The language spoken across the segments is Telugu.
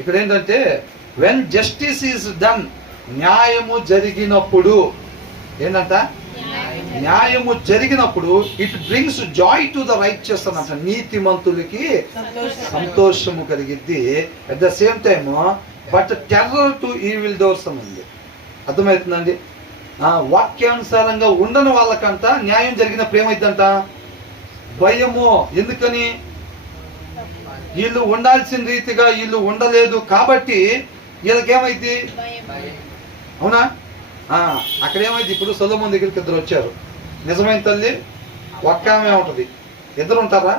ఇక్కడ ఏంటంటే వెన్ జస్టిస్ ఈజ్ డన్, న్యాయము జరిగినప్పుడు ఏంటంట, న్యాయము జరిగినప్పుడు it brings joy to the righteous అన్నమాట. నీతిమంతులకి సంతోషము కలిగిద్ది. At the same time but terror to evil doers అని ఉంది. అర్థమవుతుందండి? వాక్యానుసారంగా ఉండని వాళ్ళకంట న్యాయం జరిగినప్పుడు ఏమైందంట, భయము. ఎందుకని? వీళ్ళు ఉండాల్సిన రీతిగా వీళ్ళు ఉండలేదు కాబట్టి వీళ్ళకేమైంది, అవునా? అక్కడ ఏమైంది, ఇప్పుడు సొలొమోను దగ్గరికి ఇద్దరు వచ్చారు. నిజమైన తల్లి ఒక్క ఆమె ఉంటుంది, ఇద్దరు ఉంటారా?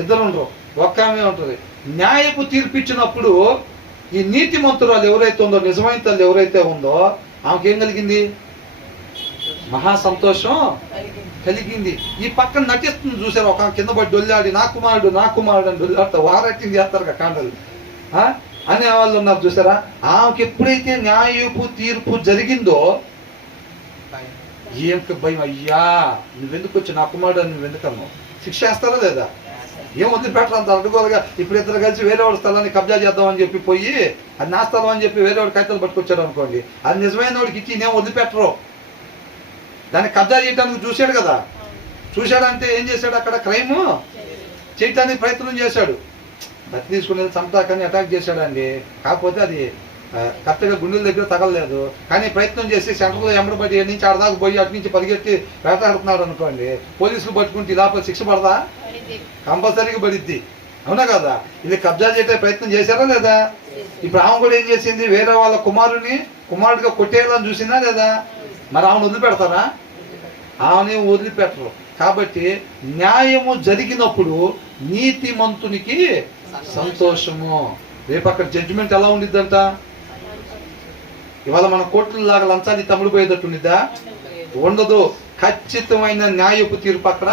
ఇద్దరు ఉండరు, ఒక్క ఆమె ఉంటుంది. న్యాయపు తీర్పిచ్చినప్పుడు ఈ నీతిమంతురాలు ఎవరైతే ఉందో, నిజమైన తల్లి ఎవరైతే ఉందో, ఆమెకి ఏం కలిగింది? మహా సంతోషం కలిగింది. ఈ పక్కన నటిస్తుంది చూసారు, ఒక కింద పడి డొల్లాడి నా కుమారుడు నా కుమారుడు అని డొల్లాడుతా వారాటింగ్ చేస్తారు కదా కాండలు అనే వాళ్ళు ఉన్నారు చూసారా. ఆమెకి ఎప్పుడైతే న్యాయపు తీర్పు జరిగిందో ఏమికి భయం, అయ్యా నువ్వెందుకు వచ్చి నా కుమారుడు నువ్వెందుకు అన్నావు, శిక్ష వేస్తారా లేదా? ఏం వదిలిపెట్టరు అంత అడ్డుకోలుగా. ఇప్పుడు ఇద్దరు కలిసి వేరే వాడి స్థలాన్ని కబ్జా చేద్దామని చెప్పి పోయి అది నా స్థలం అని చెప్పి వేరే వాడి కాగితాలు పట్టుకొచ్చాడు అనుకోండి, అది నిజమైన వాడికి ఇచ్చి నేను వదిలిపెట్టరు. దాన్ని కబ్జా చేయడానికి చూశాడు కదా, చూశాడంటే ఏం చేశాడు, అక్కడ క్రైమ్ చేయటానికి ప్రయత్నం చేశాడు. బతి తీసుకునేది చంపటాకని అటాక్ చేశాడండి. కాకపోతే అది కరెక్ట్గా గుండెల దగ్గర తగలలేదు, కానీ ప్రయత్నం చేసి సెంటర్లో ఎమ్మడబడి ఏడు నుంచి ఆడదాకా పోయి అటు నుంచి పరిగెత్తి వేటాడుతున్నాడు అనుకోండి, పోలీసులు పట్టుకుంటే లోపల శిక్ష పడదా? కంపల్సరీగా పడిద్ది, అవునా కదా? ఇది కబ్జా చేసే ప్రయత్నం చేశారా లేదా? ఇప్పుడు ఆమె కూడా ఏం చేసింది, వేరే వాళ్ళ కుమారుడిగా కొట్టేయాలని చూసిందా లేదా? మరి ఆమెను వదిలిపెడతారా? ఆమెని వదిలిపెట్టరు. కాబట్టి న్యాయము జరిగినప్పుడు నీతిమంతునికి సంతోషము. రేపు అక్కడ జడ్జిమెంట్ ఎలా ఉండిద్దంట? ఇవాళ మన కోర్టులాగా లంచాన్ని తమిడిపోయేటట్టు ఉండిద్దా? ఉండదు. ఖచ్చితమైన న్యాయపు తీర్పు అక్కడ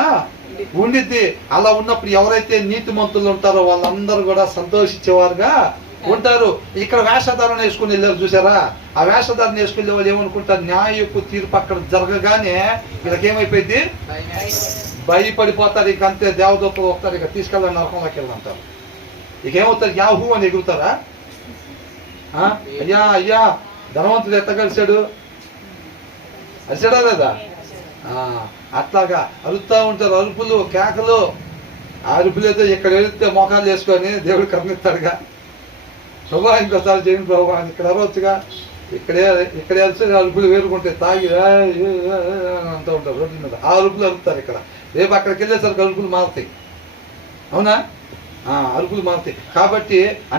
ఉండిద్ది. అలా ఉన్నప్పుడు ఎవరైతే నీతిమంతులు ఉంటారో వాళ్ళందరూ కూడా సంతోషించేవారుగా ఉంటారు. ఇక్కడ వేషధారణ వేసుకుని వెళ్ళారు చూసారా, ఆ వేషధారణ వేసుకునే వాళ్ళు ఏమనుకుంటారు, న్యాయపు తీర్పు అక్కడ జరగగానే వీళ్ళకేమైపోయింది, భయపడిపోతారు. ఇక అంతే, దేవదూతలు వస్తారు, ఇక తీసుకెళ్ళాలి నరకంలోకి వెళ్ళంటారు. ఇక ఏమవుతారు, యాహూ అని ఎగురుతారా? అయ్యా అయ్యా ధనవంతుడు ఎత్తగలిసాడు, అరిసాడా లేదా? అట్లాగా అరుస్తూ ఉంటారు, అరుపులు కేకలు. ఆ అరుపులు అయితే ఇక్కడ వెళితే మోకాలు వేసుకొని దేవుడు కరుణిస్తాడుగా, ప్రభా ఇంకోసారి చేయండి ప్రభా అని ఇక్కడ అరవచ్చుగా. ఇక్కడే వెళ్తే అరుపులు వేరుకుంటాయి, తాగి అంటూ ఉంటారు రోడ్ల మీద, ఆ అరుపులు అరుపుతారు. ఇక్కడ రేపు అక్కడికి వెళ్ళేసరికి అరుపులు మారుతాయి, అవునా? అరుపులు మారుతాయి. కాబట్టి